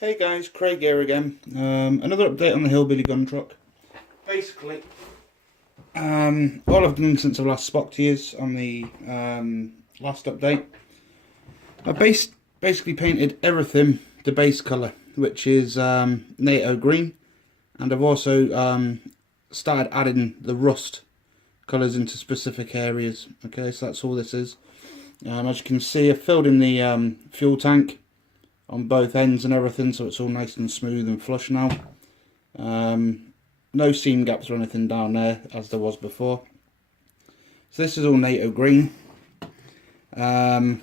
Hey guys, Craig here again. Another update on the Hillbilly gun truck. Basically, all I've done since I've last spoke to you on the last update, I basically painted everything the base colour, which is NATO green, and I've also started adding the rust colours into specific areas. Okay, so that's all this is. As you can see, I've filled in the fuel tank on both ends and everything, so it's all nice and smooth and flush now. No seam gaps or anything down there as there was before. So this is all NATO green. The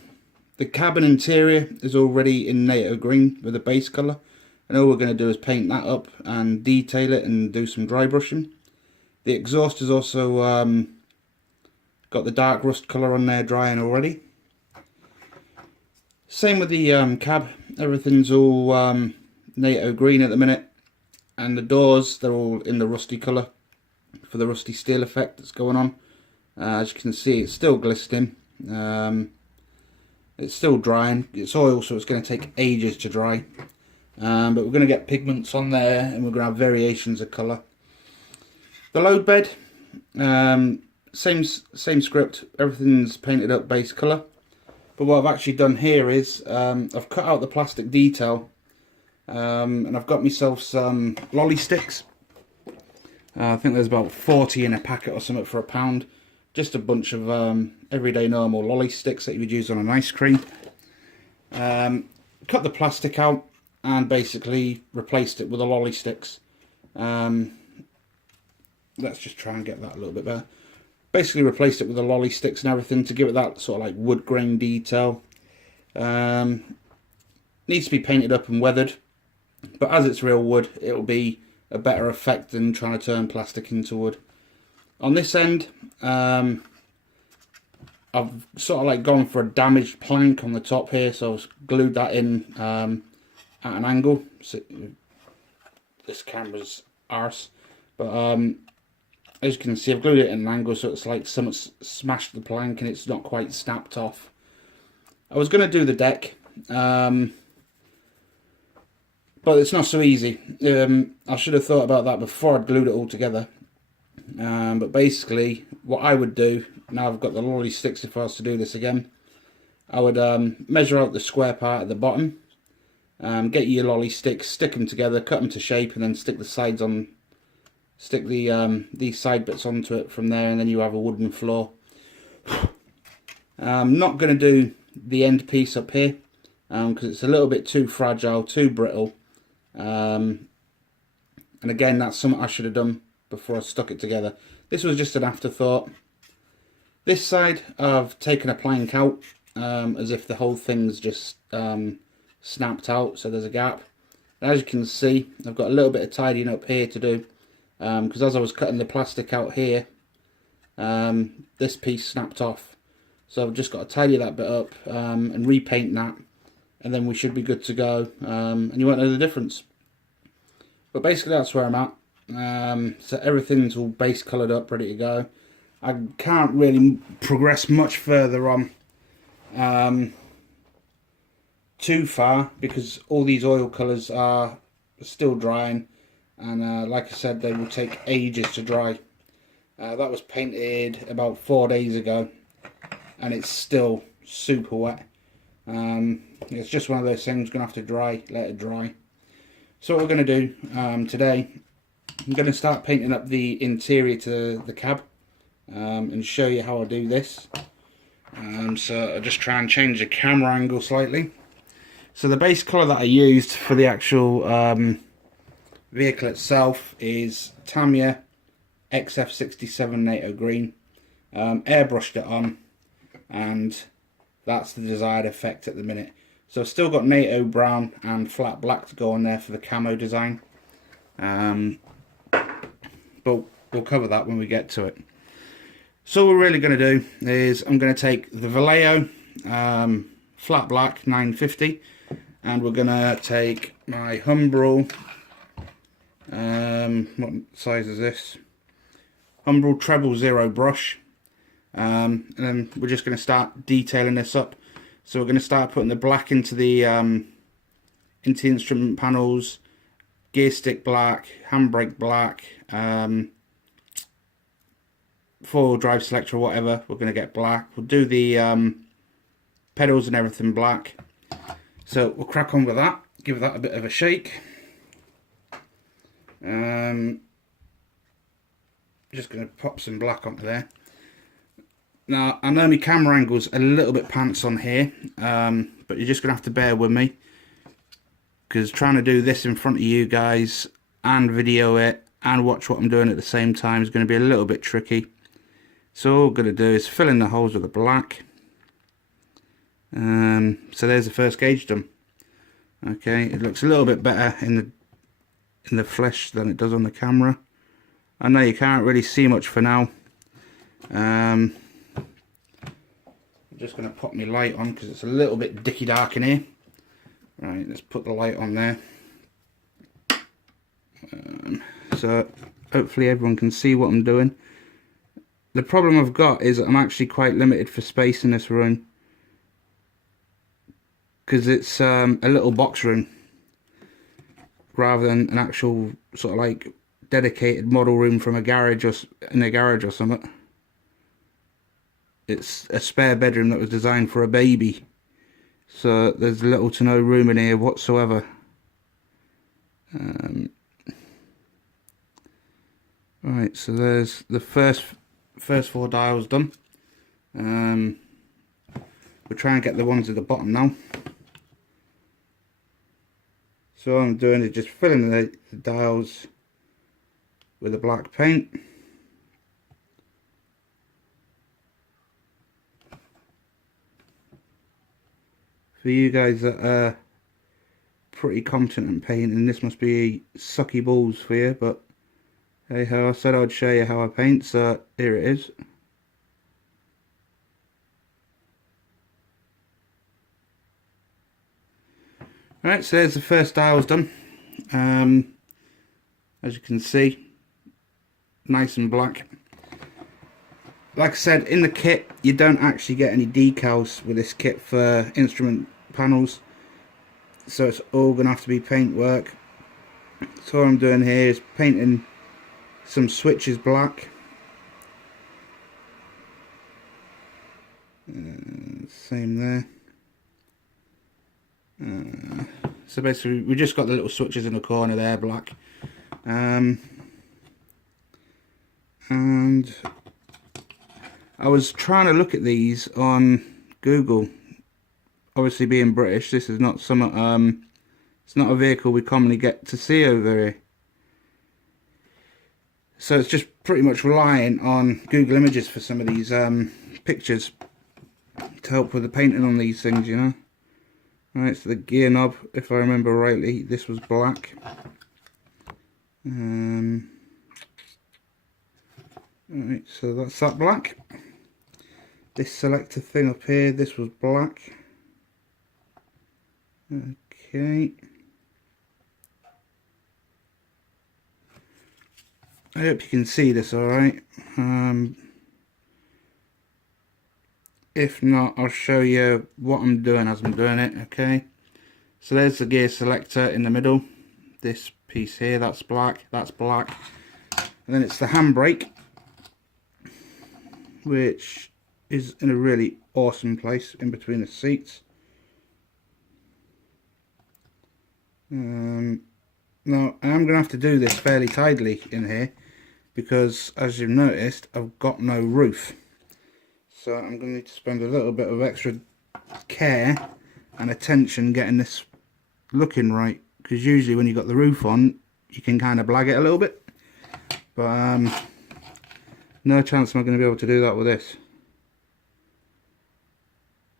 cabin interior is already in NATO green with a base colour, and all we're going to do is paint that up and detail it and do some dry brushing. The exhaust is also got the dark rust colour on there drying already. Same with the cab, everything's all NATO green at the minute, and the doors, they're all in the rusty colour for the rusty steel effect that's going on. As you can see, it's still glistening, it's still drying, it's oil so it's going to take ages to dry, but we're going to get pigments on there and we're going to have variations of colour. The load bed, same script, everything's painted up base colour. But what I've actually done here is I've cut out the plastic detail and I've got myself some lolly sticks. I think there's about 40 in a packet or something for £1. Just a bunch of everyday normal lolly sticks that you would use on an ice cream. Cut the plastic out and basically replaced it with the lolly sticks. Let's just try and get that a little bit better. Basically replaced it with the lolly sticks and everything to give it that sort of like wood grain detail. Needs to be painted up and weathered, but as it's real wood, it'll be a better effect than trying to turn plastic into wood. On this end, I've sort of like gone for a damaged plank on the top here, so I've glued that in at an angle. So, this camera's arse, but as you can see, I've glued it at an angle so it's like someone's smashed the plank and it's not quite snapped off. I was going to do the deck, but it's not so easy. I should have thought about that before I'd glued it all together. But basically, what I would do, now I've got the lolly sticks if I was to do this again, I would measure out the square part at the bottom, get your lolly sticks, stick them together, cut them to shape, and then stick the sides on. Stick the these side bits onto it from there, and then you have a wooden floor. I'm not going to do the end piece up here because it's a little bit too fragile, too brittle. And again, that's something I should have done before I stuck it together. This was just an afterthought. This side I've taken a plank out as if the whole thing's just snapped out, so there's a gap. As you can see, I've got a little bit of tidying up here to do. Because as I was cutting the plastic out here, this piece snapped off, so I've just got to tidy that bit up and repaint that, and then we should be good to go, and you won't know the difference. But basically that's where I'm at. So everything's all base coloured up, ready to go. I can't really progress much further on too far because all these oil colours are still drying. And like I said, they will take ages to dry. That was painted about 4 days ago and it's still super wet. It's just one of those things, going to have to dry, let it dry. So what we're going to do today, I'm going to start painting up the interior to the cab and show you how I do this. So I'll just try and change the camera angle slightly. So the base colour that I used for the actual vehicle itself is Tamiya XF67 NATO green. Airbrushed it on, and that's the desired effect at the minute. So I've still got NATO brown and flat black to go on there for the camo design, but we'll cover that when we get to it. So what we're really going to do is I'm going to take the Vallejo flat black 950, and we're going to take my Humbrol, what size is this? Humbrol Treble Zero brush, and then we're just going to start detailing this up. So we're going to start putting the black into the into the instrument panels, gear stick black, handbrake black, four-wheel drive selector or whatever, we're going to get black. We'll do the pedals and everything black. So we'll crack on with that, give that a bit of a shake. Just going to pop some black onto there. Now, I know my camera angle's a little bit pants on here, but you're just going to have to bear with me, because trying to do this in front of you guys and video it and watch what I'm doing at the same time is going to be a little bit tricky. So all I'm going to do is fill in the holes with the black. So there's the first gauge done. Okay, it looks a little bit better in the flesh than it does on the camera. I know you can't really see much for now. I'm just going to pop my light on because it's a little bit dicky dark in here. Right, let's put the light on there. So hopefully everyone can see what I'm doing. The problem I've got is that I'm actually quite limited for space in this room, because it's a little box room rather than an actual sort of like dedicated model room from a garage or in a garage or something. It's a spare bedroom that was designed for a baby, so there's little to no room in here whatsoever. Right, so there's the first four dials done. We'll try and get the ones at the bottom now. So what I'm doing is just filling the dials with the black paint. For you guys that are pretty competent in painting, this must be sucky balls for you, but hey ho, I said I'd show you how I paint, so here it is. Right, so there's the first dials done. As you can see, nice and black. Like I said, in the kit you don't actually get any decals with this kit for instrument panels, so it's all going to have to be paint work. So what I'm doing here is painting some switches black. Same there. So basically we just got the little switches in the corner there black. And I was trying to look at these on Google. Obviously being British, this is not some it's not a vehicle we commonly get to see over here. So it's just pretty much relying on Google Images for some of these pictures to help with the painting on these things, you know. Right, so the gear knob, if I remember rightly, this was black. Alright, so that's that black. This selector thing up here, this was black. Okay. I hope you can see this alright. If not, I'll show you what I'm doing as I'm doing it, okay? So there's the gear selector in the middle. This piece here, that's black, and then it's the handbrake, which is in a really awesome place in between the seats. Now I am going to have to do this fairly tidily in here, because as you've noticed I've got no roof. So I'm going to need to spend a little bit of extra care and attention getting this looking right, because usually when you've got the roof on you can kind of blag it a little bit, but no chance am I going to be able to do that with this,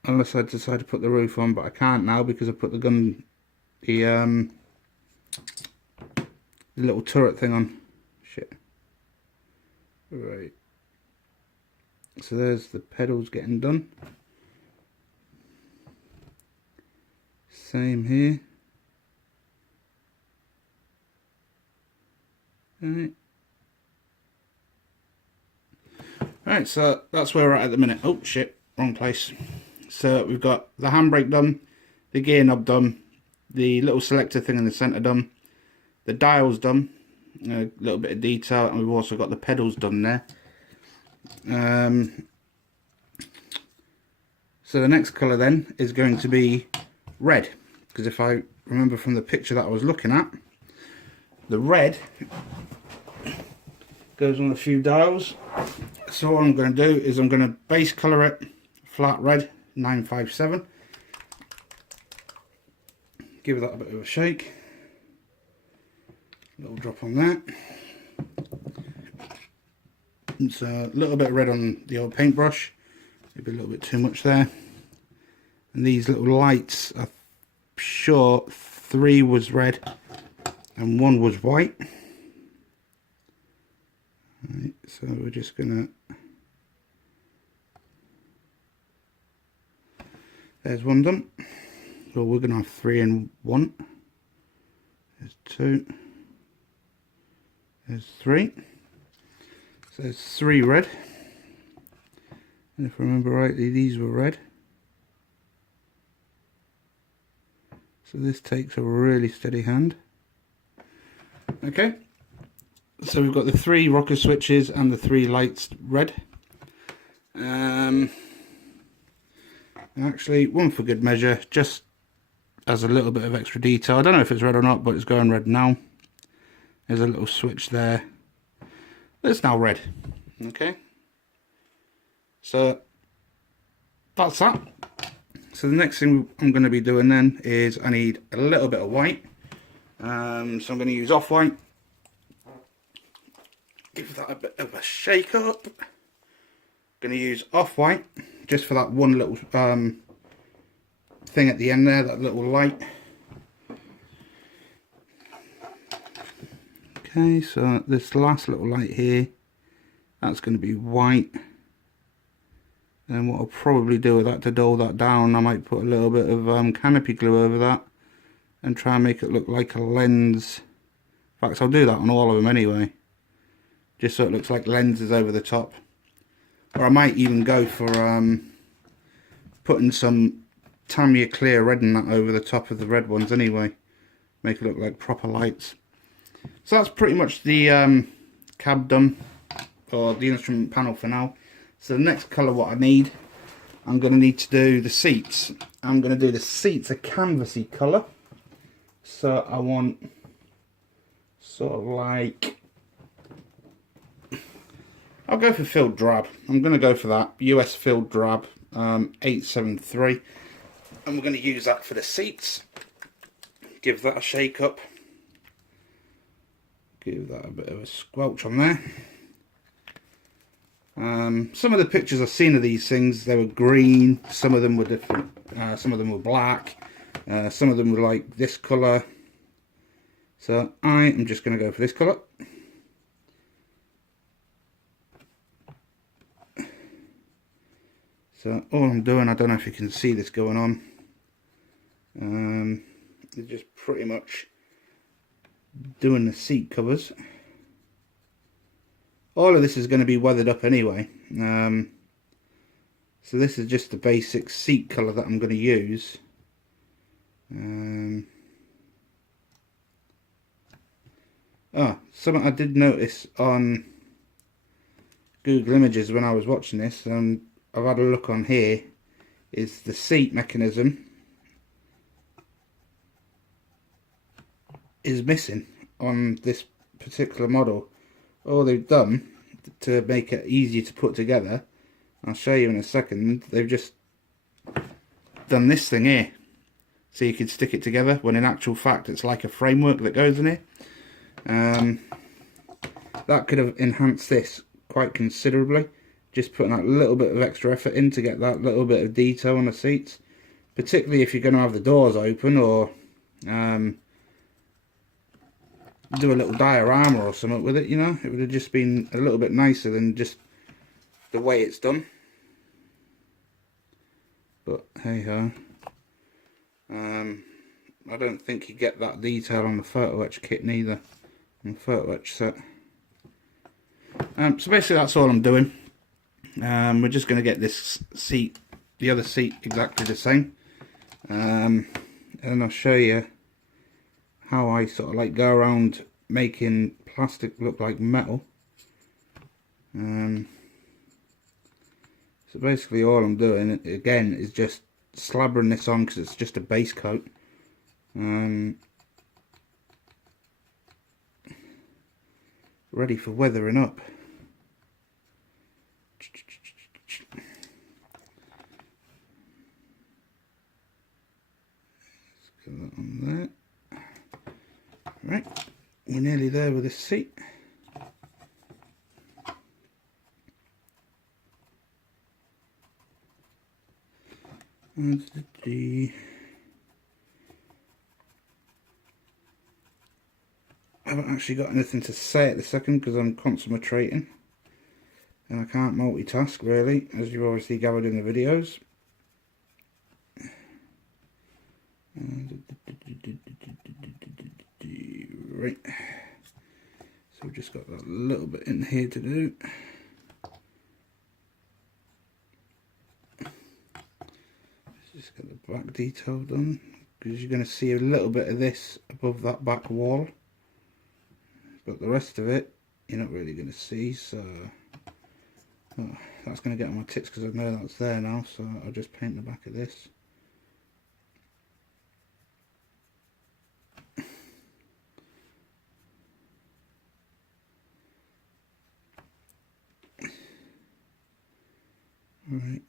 unless I decide to put the roof on, but I can't now because I put the little turret thing on. Shit. Right. So there's the pedals getting done. Same here. Alright, so that's where we're at the minute. Oh shit, wrong place. So we've got the handbrake done, the gear knob done, the little selector thing in the centre done. The dial's done, a little bit of detail, and we've also got the pedals done there. So the next colour then is going to be red, because if I remember from the picture that I was looking at, the red goes on a few dials. So what I'm going to do is I'm going to base colour it flat red 957. Give that a bit of a shake. Little drop on that. It's a little bit of red on the old paintbrush. Maybe a little bit too much there. And these little lights, I'm sure 3 was red and 1 was white. Right, so we're just gonna, there's 1 done. So we're gonna have 3 and 1. There's 2. There's 3. So there's 3 red. And if I remember rightly, these were red. So this takes a really steady hand. Okay. So we've got the 3 rocker switches and the 3 lights red. Actually, one for good measure, just as a little bit of extra detail. I don't know if it's red or not, but it's going red now. There's a little switch there. It's now red. Okay. So that's that. So the next thing I'm going to be doing then is I need a little bit of white. So I'm going to use off-white. Give that a bit of a shake up. Going to use off-white just for that one little thing at the end there, that little light. Okay, so this last little light here, that's going to be white. And what I'll probably do with that to dull that down, I might put a little bit of canopy glue over that and try and make it look like a lens. In fact, I'll do that on all of them anyway, just so it looks like lenses over the top. Or I might even go for putting some Tamiya clear red and that over the top of the red ones anyway, make it look like proper lights. So that's pretty much the cab done, or the instrument panel for now. So the next colour what I need, I'm going to need to do the seats. I'm going to do the seats a canvassy colour. So I want sort of like, I'll go for filled drab. I'm going to go for that US filled drab 873. And we're going to use that for the seats. Give that a shake up. Give that a bit of a squelch on there. Some of the pictures I've seen of these things, they were green, some of them were different, some of them were black, some of them were like this colour. So I am just going to go for this colour. So all I'm doing, I don't know if you can see this going on, is just pretty much doing the seat covers. All of this is going to be weathered up anyway, so this is just the basic seat colour that I'm going to use. Something I did notice on Google Images when I was watching this, and I've had a look on here, is the seat mechanism is missing on this particular model. All they've done to make it easier to put together, I'll show you in a second, they've just done this thing here so you can stick it together, when in actual fact it's like a framework that goes in here. That could have enhanced this quite considerably, just putting that little bit of extra effort in to get that little bit of detail on the seats, particularly if you're going to have the doors open, or do a little diorama or something with it, you know. It would have just been a little bit nicer than just the way it's done. But hey ho, I don't think you get that detail on the photo etch kit neither, on the photo etch set. So basically that's all I'm doing. We're just going to get this seat, the other seat, exactly the same, and I'll show you how I sort of like go around making plastic look like metal. So basically all I'm doing again is just slabbering this on because it's just a base coat. Ready for weathering up. Let's get that on there. Right, we're nearly there with this seat. And I haven't actually got anything to say at the second because I'm concentrating and I can't multitask really, as you've obviously gathered in the videos. Right, so we've just got that little bit in here to do. Let's just get the back detail done, because you're going to see a little bit of this above that back wall, but the rest of it you're not really going to see. So that's going to get on my tits because I know that's there now, so I'll just paint the back of this. Right.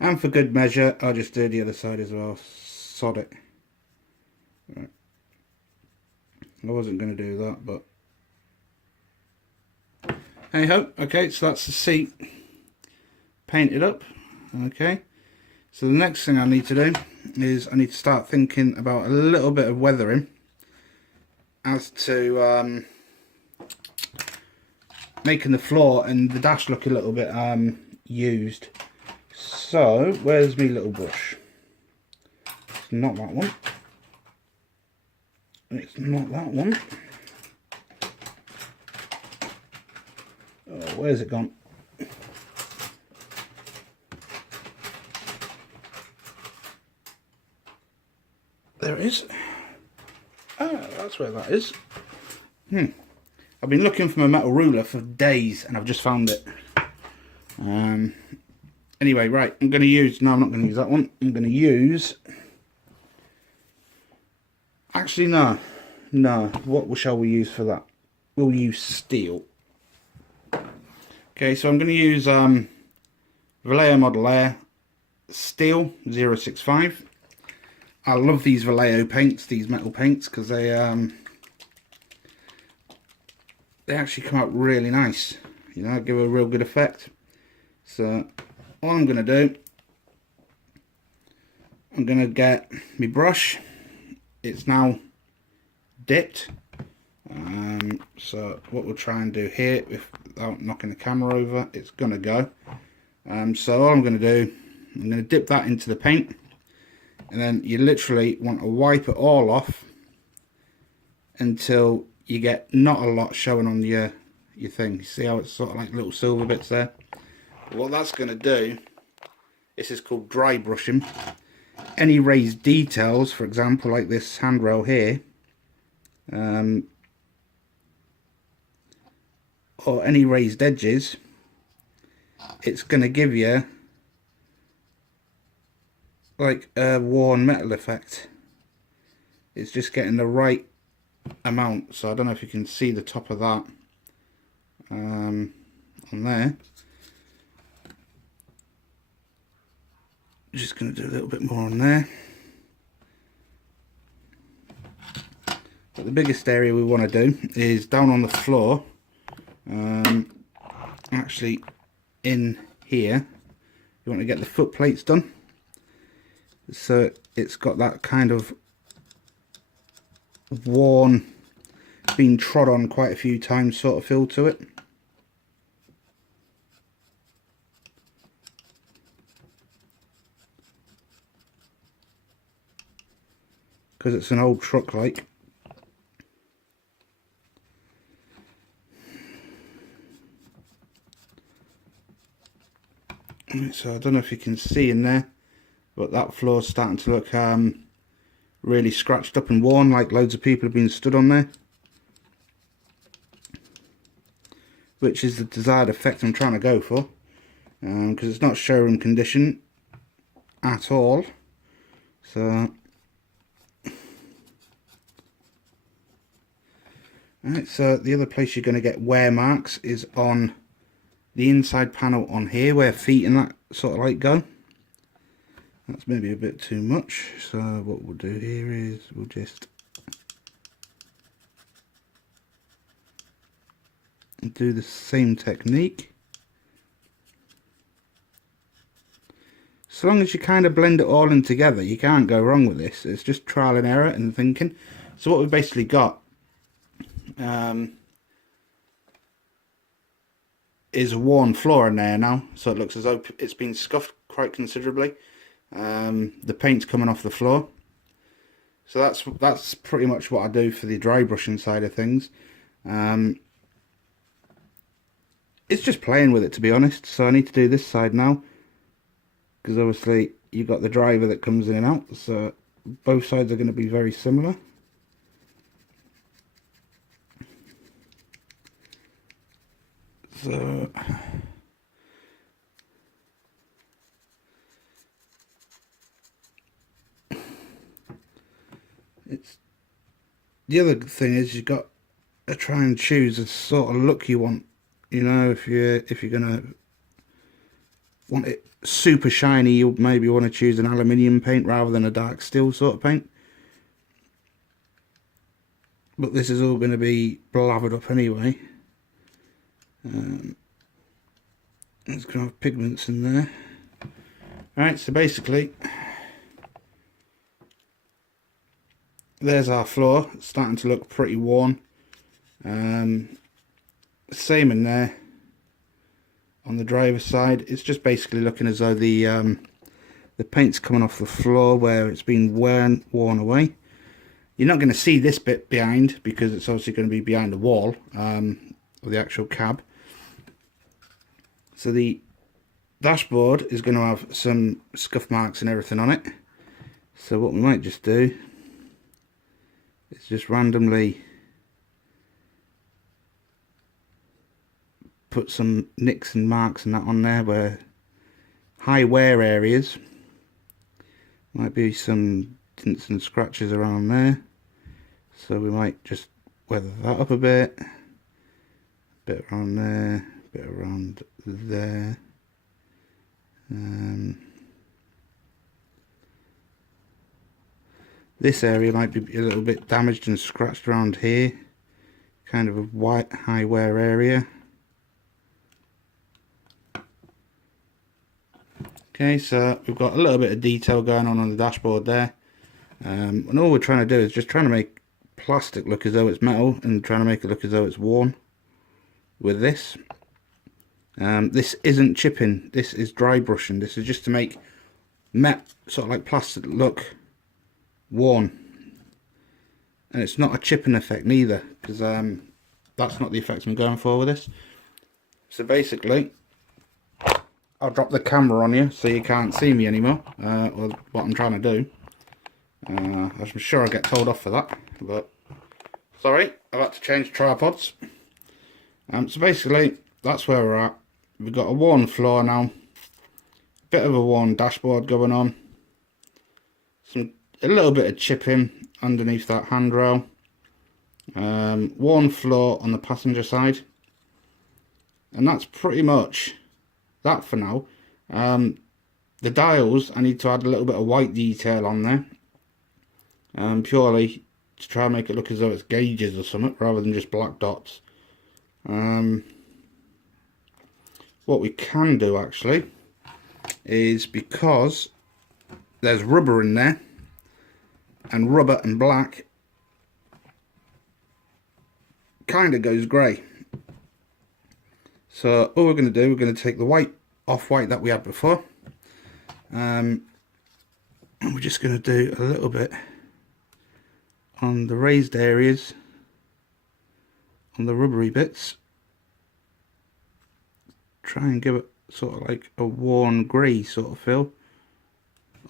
And for good measure, I'll just do the other side as well. Sod it. Right. I wasn't going to do that, but hey ho. Okay, so that's the seat painted up. Okay, so the next thing I need to do is I need to start thinking about a little bit of weathering as to making the floor and the dash look a little bit used. So where's my little brush? It's not that one. It's not that one. Oh, where's it gone? There it is. Ah, that's where that is. I've been looking for my metal ruler for days and I've just found it. Anyway, right, I'm going to use, no, I'm not going to use that one. I'm going to use, actually no, what shall we use for that? We'll use steel. Okay, so I'm going to use Vallejo Model Air Steel 065. I love these Vallejo paints, these metal paints, because they actually come out really nice. You know, give a real good effect. So all I'm going to do, I'm going to get my brush. It's now dipped. So what we'll try and do here, without knocking the camera over, it's going to go. So all I'm going to do, I'm going to dip that into the paint. And then you literally want to wipe it all off until you get not a lot showing on your thing. You see how it's sort of like little silver bits there? What that's going to do, this is called dry brushing. Any raised details, for example, like this handrail here, or any raised edges, it's going to give you like a worn metal effect. It's just getting the right amount. So I don't know if you can see the top of that on there. Just going to do a little bit more on there. But the biggest area we want to do is down on the floor. Actually in here, you want to get the foot plates done. So it's got that kind of worn, been trod on quite a few times sort of feel to it. Because it's an old truck like. So I don't know if you can see in there, but that floor's starting to look really scratched up and worn, like loads of people have been stood on there, which is the desired effect I'm trying to go for, because it's not showroom condition at all. So right, so the other place you're going to get wear marks is on the inside panel on here, where feet and that sort of like go. That's maybe a bit too much, so what we'll do here is we'll just do the same technique. So long as you kind of blend it all in together, you can't go wrong with this. It's just trial and error and thinking. So what we've basically got is a worn floor in there now, so it looks as though it's been scuffed quite considerably. The paint's coming off the floor, so that's pretty much what I do for the dry brushing side of things. It's just playing with it, to be honest. So I need to do this side now, because obviously you've got the driver that comes in and out, so both sides are going to be very similar. So it's the other thing is you've got to try and choose the sort of look you want. You know, if you're gonna want it super shiny, you maybe want to choose an aluminium paint rather than a dark steel sort of paint. But this is all going to be blathered up anyway. It's going to have pigments in there. Alright, so basically there's our floor. It's starting to look pretty worn. Same in there on the driver's side. It's just basically looking as though the paint's coming off the floor where it's been worn away. You're not going to see this bit behind, because it's obviously going to be behind the wall of the actual cab. So the dashboard is going to have some scuff marks and everything on it. So what we might just do is just randomly put some nicks and marks and that on there where high wear areas. Might be some dents and scratches around there, so we might just weather that up a bit around there, a bit around there. This area might be a little bit damaged and scratched around here, kind of a white high wear area. Okay, so we've got a little bit of detail going on the dashboard there, and all we're trying to do is just trying to make plastic look as though it's metal, and trying to make it look as though it's worn with this. This isn't chipping, this is dry brushing. This is just to make matte, sort of like plastic, look worn, and it's not a chipping effect neither, because that's not the effect I'm going for with this. So basically I'll drop the camera on you so you can't see me anymore, or what I'm trying to do. I'm sure I'll get told off for that, but sorry, I've had to change tripods. So basically that's where we're at. We've got a worn floor now, bit of a worn dashboard going on, a little bit of chipping underneath that handrail, worn floor on the passenger side, and that's pretty much that for now. The dials, I need to add a little bit of white detail on there, purely to try and make it look as though it's gauges or something rather than just black dots. What we can do actually is, because there's rubber in there, and rubber and black kind of goes grey. So all we're going to do, we're going to take the white, off-white that we had before, and we're just going to do a little bit on the raised areas, on the rubbery bits, try and give it sort of like a worn grey sort of feel.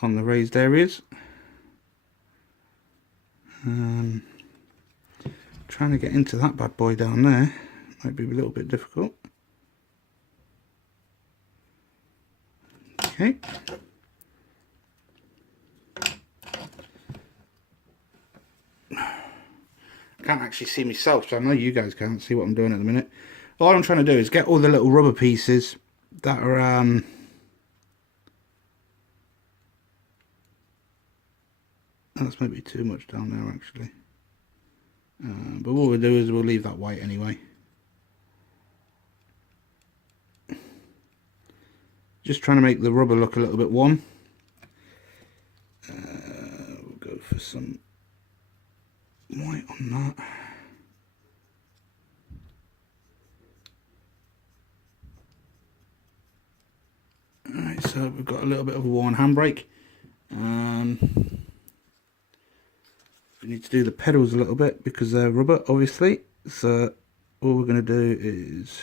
on the raised areas. Trying to get into that bad boy down there might be a little bit difficult. Okay. I can't actually see myself, so I know you guys can't see what I'm doing at the minute. All I'm trying to do is get all the little rubber pieces that are that's maybe too much down there actually. But what we'll do is we'll leave that white anyway. Just trying to make the rubber look a little bit warm. We'll go for some white on that. Alright, so we've got a little bit of a worn handbrake. We need to do the pedals a little bit because they're rubber, obviously. So all we're going to do is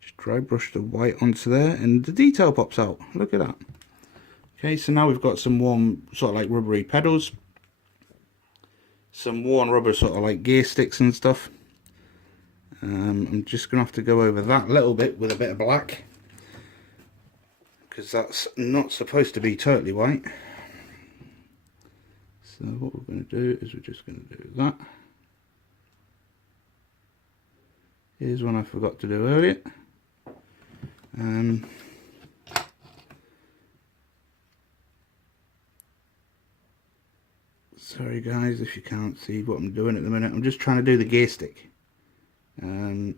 just dry brush the white onto there, and the detail pops out. Look at that. Okay, so now we've got some worn, sort of like rubbery pedals, some worn rubber, sort of like gear sticks and stuff. I'm just going to have to go over that a little bit with a bit of black, because that's not supposed to be totally white. So what we're going to do is we're just going to do that. Here's one I forgot to do earlier. Sorry guys if you can't see what I'm doing at the minute. I'm just trying to do the gear stick. Oops,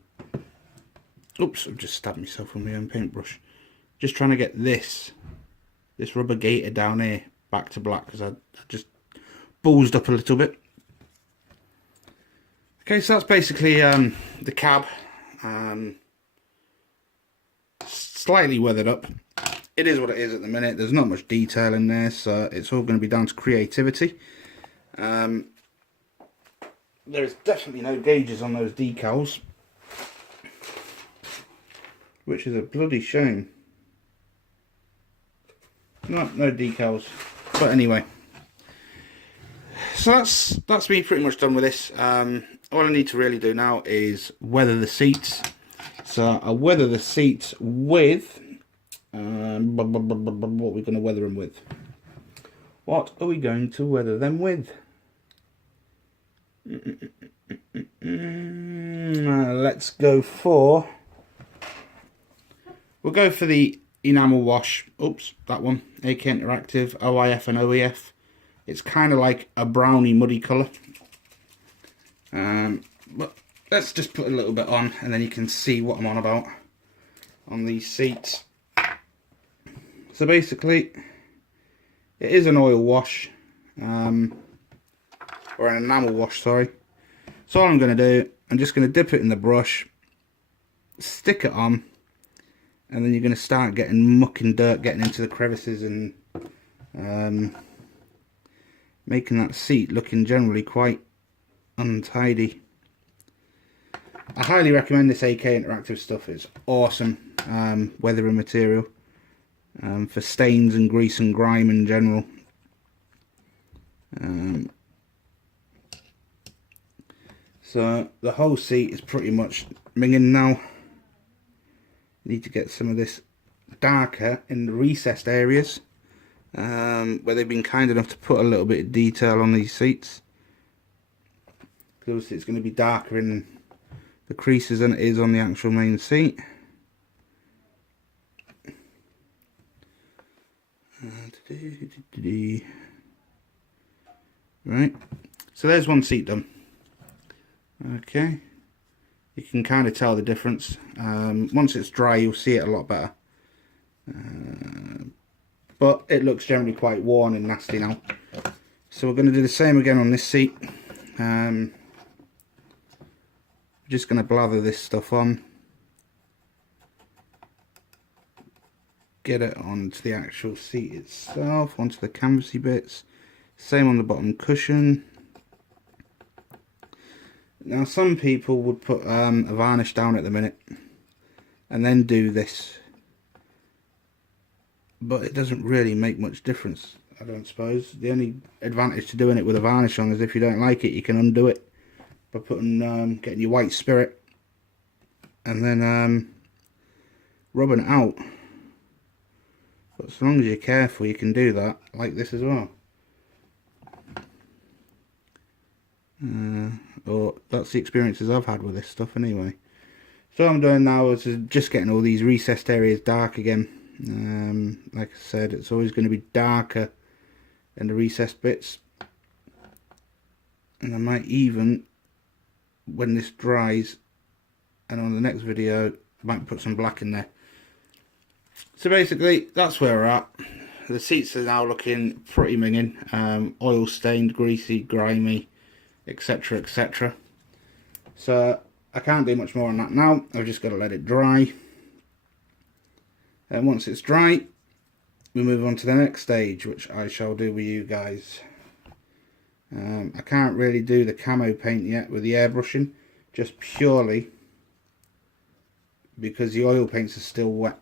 I've just stabbed myself with my own paintbrush. Just trying to get this rubber gator down here back to black, because I just ballsed up a little bit. Okay, so that's basically the cab. Slightly weathered up. It is what it is at the minute. There's not much detail in there, so it's all going to be down to creativity. There's definitely no gauges on those decals, which is a bloody shame. No decals. But anyway, so that's me pretty much done with this. All I need to really do now is weather the seats. So I'll weather the seats with what are we going to weather them with? What are we going to weather them with? Let's go for... We'll go for the enamel wash. Oops, that one. AK Interactive, OIF and OEF. It's kind of like a browny muddy colour. But let's just put a little bit on, and then you can see what I'm on about on these seats. So basically, it is an oil wash, or an enamel wash, sorry. So all I'm going to do, I'm just going to dip it in the brush, stick it on, and then you're going to start getting muck and dirt getting into the crevices and making that seat looking generally quite untidy. I highly recommend this AK Interactive stuff. It's awesome weathering material for stains and grease and grime in general. So the whole seat is pretty much minging now. Need to get some of this darker in the recessed areas where they've been kind enough to put a little bit of detail on these seats. Because obviously it's going to be darker in the creases than it is on the actual main seat. Right, so there's one seat done. Okay, you can kind of tell the difference. Once it's dry you'll see it a lot better, but it looks generally quite worn and nasty now. So we're going to do the same again on this seat. Just going to blather this stuff on, get it onto the actual seat itself, onto the canvasy bits. Same on the bottom cushion. Now some people would put a varnish down at the minute and then do this but it doesn't really make much difference, I don't suppose. The only advantage to doing it with a varnish on is if you don't like it, you can undo it by putting getting your white spirit and then rubbing it out. But as long as you're careful, you can do that like this as well. Or that's the experiences I've had with this stuff anyway. So what I'm doing now is just getting all these recessed areas dark again. Like I said, it's always going to be darker in the recessed bits. And I might even, when this dries, and on the next video, I might put some black in there. So basically, that's where we're at. The seats are now looking pretty minging. Oil stained, greasy, grimy, etc, etc. So I can't do much more on that now. I've just got to let it dry. And once it's dry, we move on to the next stage, which I shall do with you guys. I can't really do the camo paint yet with the airbrushing, just purely because the oil paints are still wet.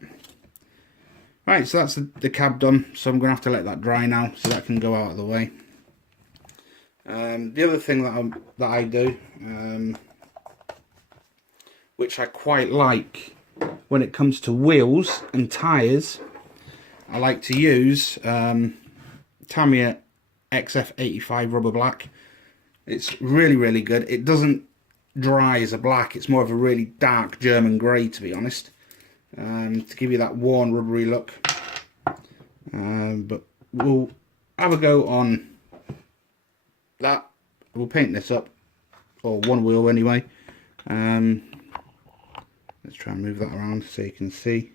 Right, so that's the cab done, so I'm going to have to let that dry now so that can go out of the way. The other thing that I do, which I quite like when it comes to wheels and tyres, I like to use Tamiya XF85 rubber black. It's really, really good. It doesn't dry as a black, it's more of a really dark German grey, to be honest, to give you that worn rubbery look. But we'll have a go on that. We'll paint this up, or one wheel anyway. Let's try and move that around so you can see.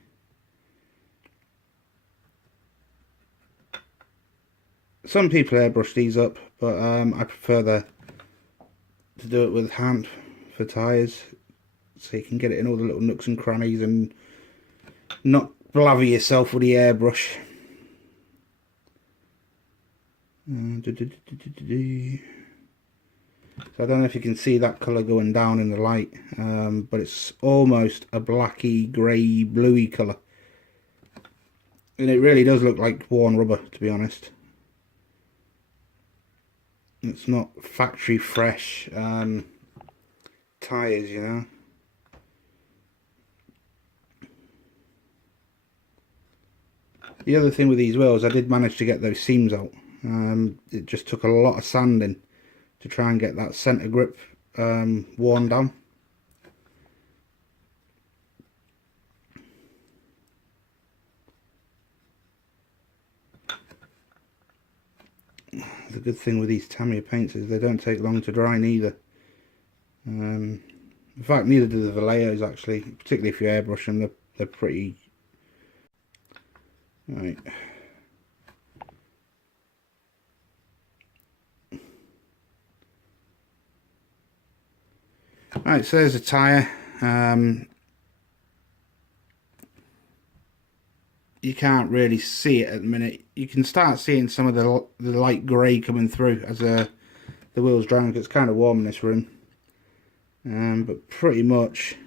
Some people airbrush these up, but I prefer to do it with hand for tyres, so you can get it in all the little nooks and crannies and not blather yourself with the airbrush. So I don't know if you can see that colour going down in the light, but it's almost a blacky, grey, bluey colour. And it really does look like worn rubber, to be honest. It's not factory fresh tyres, you know. The other thing with these wheels, I did manage to get those seams out. It just took a lot of sanding to try and get that centre grip worn down. The good thing with these Tamiya paints is they don't take long to dry neither. In fact, neither do the Vallejo's actually, particularly if you airbrush them. They're pretty... Right. Right, so there's a tyre. You can't really see it at the minute. You can start seeing some of the light grey coming through as the wheels dry, because it's kind of warm in this room. But pretty much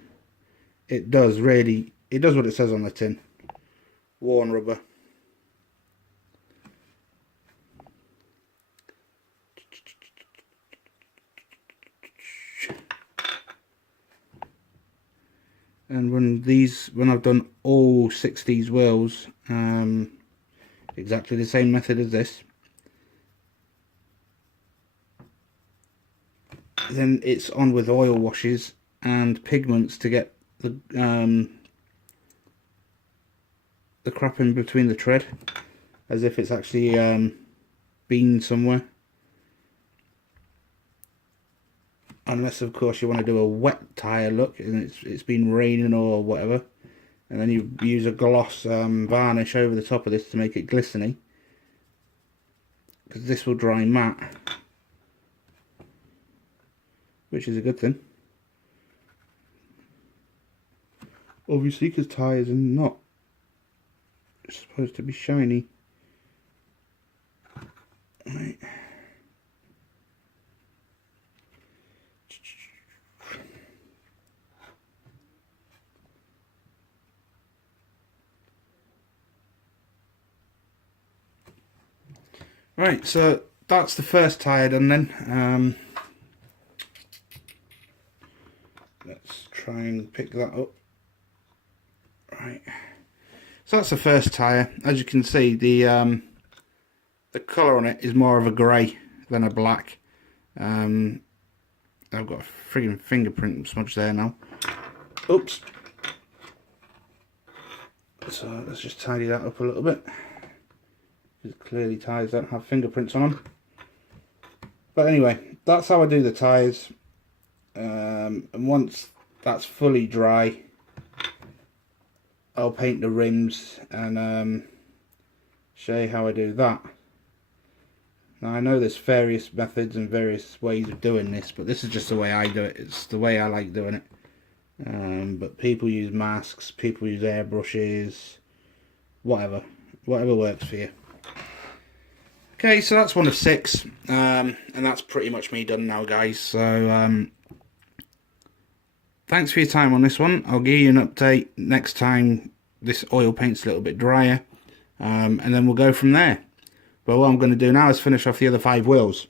it does what it says on the tin. Worn rubber. And when I've done all 6 of these wheels, exactly the same method as this, then it's on with oil washes and pigments to get the crap in between the tread, as if it's actually been somewhere. Unless of course you want to do a wet tyre look and it's been raining or whatever, and then you use a gloss varnish over the top of this to make it glistening, because this will dry matte, which is a good thing, obviously, because tyres are not supposed to be shiny. Right. Right, so that's the first tyre done then. Let's try and pick that up. Right, so that's the first tyre. As you can see, the colour on it is more of a grey than a black. I've got a friggin' fingerprint smudge there now. Oops. So let's just tidy that up a little bit. Because clearly tyres don't have fingerprints on them. But anyway, that's how I do the tyres. And once that's fully dry, I'll paint the rims and show you how I do that. Now I know there's various methods and various ways of doing this, but this is just the way I do it. It's the way I like doing it. But people use masks, people use airbrushes, whatever works for you. Okay, so that's one of 6, and that's pretty much me done now, guys. So thanks for your time on this one. I'll give you an update next time this oil paint's a little bit drier, and then we'll go from there. But what I'm going to do now is finish off the other 5 wheels.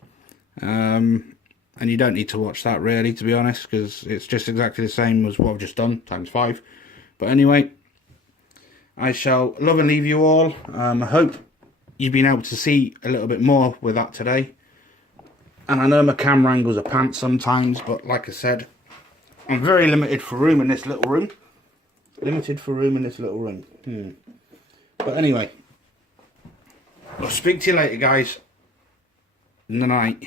And you don't need to watch that really, to be honest, because it's just exactly the same as what I've just done, times 5. But anyway, I shall love and leave you all. I hope you've been able to see a little bit more with that today. And I know my camera angles are pants sometimes, but like I said, I'm very limited for room in this little room. But anyway, I'll speak to you later, guys. In the night.